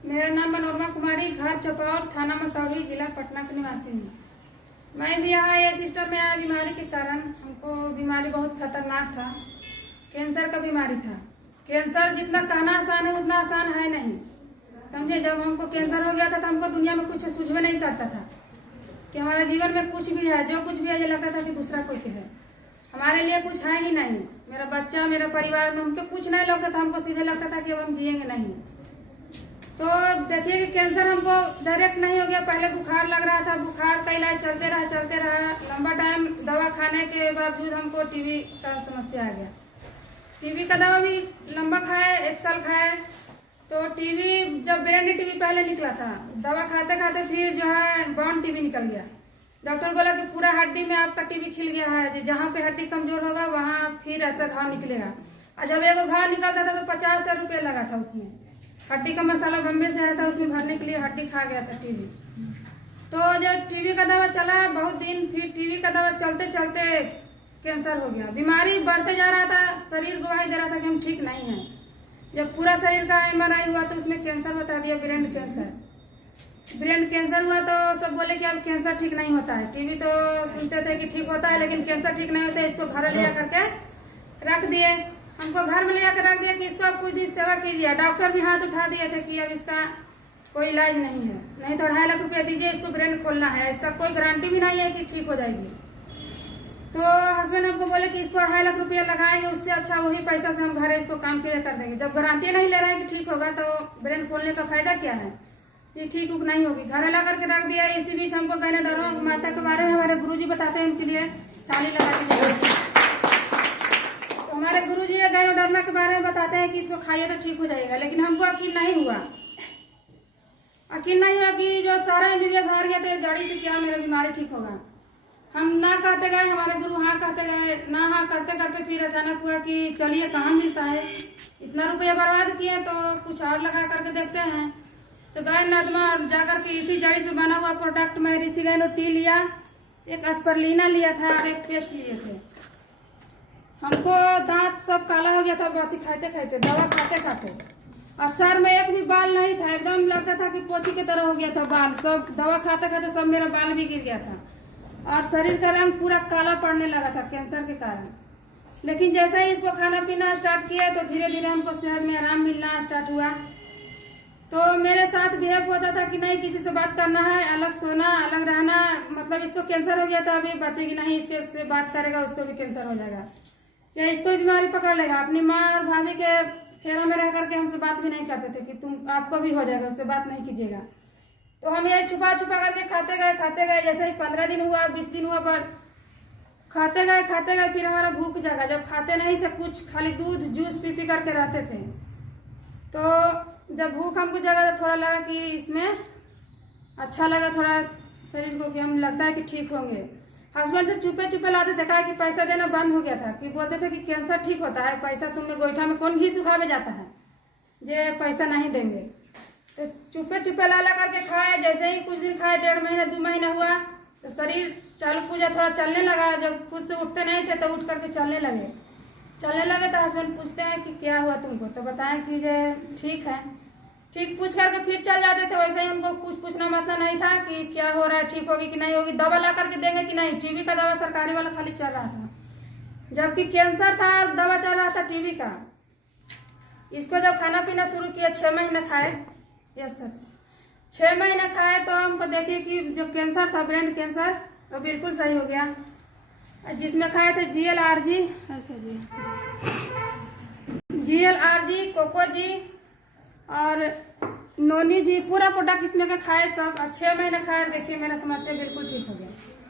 मेरा नाम मनोरमा कुमारी, घर चपौर, थाना मसौढ़ी, जिला पटना की निवासी हूँ। मैं भी यहाँ ये सिस्टम में आया बीमारी के कारण। हमको बीमारी बहुत खतरनाक था, कैंसर का बीमारी था। कैंसर जितना कहना आसान है उतना आसान है नहीं, समझे। जब हमको कैंसर हो गया था तो हमको दुनिया में कुछ सूझ में नहीं करता था कि हमारे जीवन में कुछ भी है। जो कुछ भी है ये लगता था कि दूसरा कोई है, हमारे लिए कुछ है ही नहीं। मेरा बच्चा, मेरा परिवार में हमको कुछ नहीं लगता था। हमको सीधे लगता था कि अब हम जिएंगे नहीं। तो देखिए कि कैंसर हमको डायरेक्ट नहीं हो गया। पहले बुखार लग रहा था, बुखार का इलाज चलते रहा लंबा टाइम। दवा खाने के बावजूद हमको टीबी का समस्या आ गया। टीबी का दवा भी लंबा खाए, 1 साल खाए। तो टीबी, जब ब्रेन टीबी पहले निकला था, दवा खाते खाते फिर जो है ब्राउन टीबी निकल गया। डॉक्टर बोला कि पूरा हड्डी में आपका टीबी खिल गया है, जहाँ पे हड्डी कमजोर होगा वहाँ फिर ऐसा घाव निकलेगा। और जब एगो घाव निकलता था तो 50,000 रुपये लगा था उसमें। हड्डी का मसाला बम्बे से आया था, उसमें भरने के लिए हड्डी खा गया था टीबी। तो जब टीबी का दवा चला बहुत दिन, फिर टीबी का दवा चलते चलते कैंसर हो गया। बीमारी बढ़ते जा रहा था, शरीर गवाही दे रहा था कि हम ठीक नहीं हैं। जब पूरा शरीर का MRI हुआ तो उसमें कैंसर बता दिया, ब्रेन कैंसर। ब्रेन कैंसर हुआ तो सब बोले कि अब कैंसर ठीक नहीं होता है। टीबी तो सुनते थे कि ठीक होता है, लेकिन कैंसर ठीक नहीं होता है। इसको घर ले करके रख दिए। हमको घर में ले आकर रख दिया कि इसको आप कुछ दिन सेवा कीजिए। डॉक्टर भी हाथ उठा दिए थे कि अब इसका कोई इलाज नहीं है, नहीं तो 2.5 लाख रुपया दीजिए, इसको ब्रेन खोलना है। इसका कोई गारंटी भी नहीं है कि ठीक हो जाएगी। तो हस्बैंड हमको बोले कि इसको 2.5 लाख रुपया लगाएंगे, उससे अच्छा वही पैसा से हम घर इसको काम के लिए कर देंगे। जब गारंटी नहीं ले रहे हैं कि ठीक होगा तो ब्रेन खोलने का फायदा क्या है। ये ठीक उक नहीं होगी। घर ला करके रख दिया। इसी बीच हमको गायनोडर्मा माता के बारे में हमारे गुरुजी बताते हैं, उनके लिए ताली लगा के। तो हमारे गुरुजी गायनोडर्मा के बारे में बताते हैं कि इसको खाइए तो ठीक हो जाएगा। लेकिन हमको यकीन नहीं हुआ कि जो सारा MBBS हार गया तो जड़ी से क्या मेरा बीमारी ठीक होगा। हम ना कहते गए, हमारे गुरु हाँ कहते गए, ना हाँ करते करते फिर अचानक हुआ कि चलिए कहाँ मिलता है। इतना रुपया बर्बाद किए तो कुछ और लगा करके देखते हैं। तो गए नजमा जा करके इसी जड़ी से बना हुआ प्रोडक्ट में रिसीगैनो टी लिया, एक एस्परलिना लिया था और एक पेस्ट लिए थे। हमको दांत सब काला हो गया था बहुत ही खाते खाते, दवा खाते खाते। और सर में एक भी बाल नहीं था, एकदम लगता था कि पोछी की तरह हो गया था बाल। सब दवा खाते खाते सब मेरा बाल भी गिर गया था और शरीर का रंग पूरा काला पड़ने लगा था कैंसर के कारण। लेकिन जैसे ही इसको खाना पीना स्टार्ट किया तो धीरे धीरे हमको सेहत में आराम मिलना स्टार्ट हुआ। तो मेरे साथ बिहेव होता था कि नहीं किसी से बात करना है, अलग सोना, अलग रहना। मतलब इसको कैंसर हो गया था, अभी बचेगी नहीं, इसके से बात करेगा उसको भी कैंसर हो जाएगा या इसको भी बीमारी पकड़ लेगा। अपनी माँ और भाभी के फेरा में रह करके हमसे बात भी नहीं करते थे कि तुम आपको भी हो जाएगा, उससे बात नहीं कीजिएगा। तो हम ये छुपा छुपा करके खाते गए। जैसे ही 15 दिन हुआ, 20 दिन हुआ, पर खाते गए। फिर हमारा भूख जागा। जब खाते नहीं थे कुछ, खाली दूध जूस पी करके रहते थे। तो जब भूख हमको जगा तो थोड़ा लगा कि इसमें अच्छा लगा थोड़ा शरीर को, कि हम लगता है कि ठीक होंगे। हस्बैंड से चुपे लाते थे, कहा कि पैसा देना बंद हो गया था। कि बोलते थे कि कैंसर ठीक होता है, पैसा तुम्हें गोईठा में कौन घी सुखावे जाता है, ये पैसा नहीं देंगे। तो चुपे ला करके खाए। जैसे ही कुछ दिन खाए, 1.5 महीना 2 महीना हुआ तो शरीर चालू पूजा थोड़ा चलने लगा। जब खुद से उठते नहीं थे तो उठ करके चलने लगे। तो हस्बैंड पूछते हैं कि क्या हुआ तुमको, तो बताएं कि ये ठीक है। ठीक पूछ करके फिर चल जाते थे। वैसे ही उनको कुछ पूछना मतलब नहीं था कि क्या हो रहा है, ठीक होगी कि नहीं होगी, दवा ला करके देंगे कि नहीं। टीबी का दवा सरकारी वाला खाली चल रहा था, जबकि कैंसर था दवा चल रहा था टीबी का। इसको जब खाना पीना शुरू किया, 6 महीने खाए। यस सर, 6 महीने खाए तो हमको देखिए कि जो कैंसर था, ब्रेन कैंसर, तो बिल्कुल सही हो गया। जिसमें खाए थे GLRG, GLRG, कोकोजी और नोनी जी, पूरा प्रोडक्ट इसमें का खाए सब। 6 महीने खाए, देखिए मेरा समस्या बिल्कुल ठीक हो गया।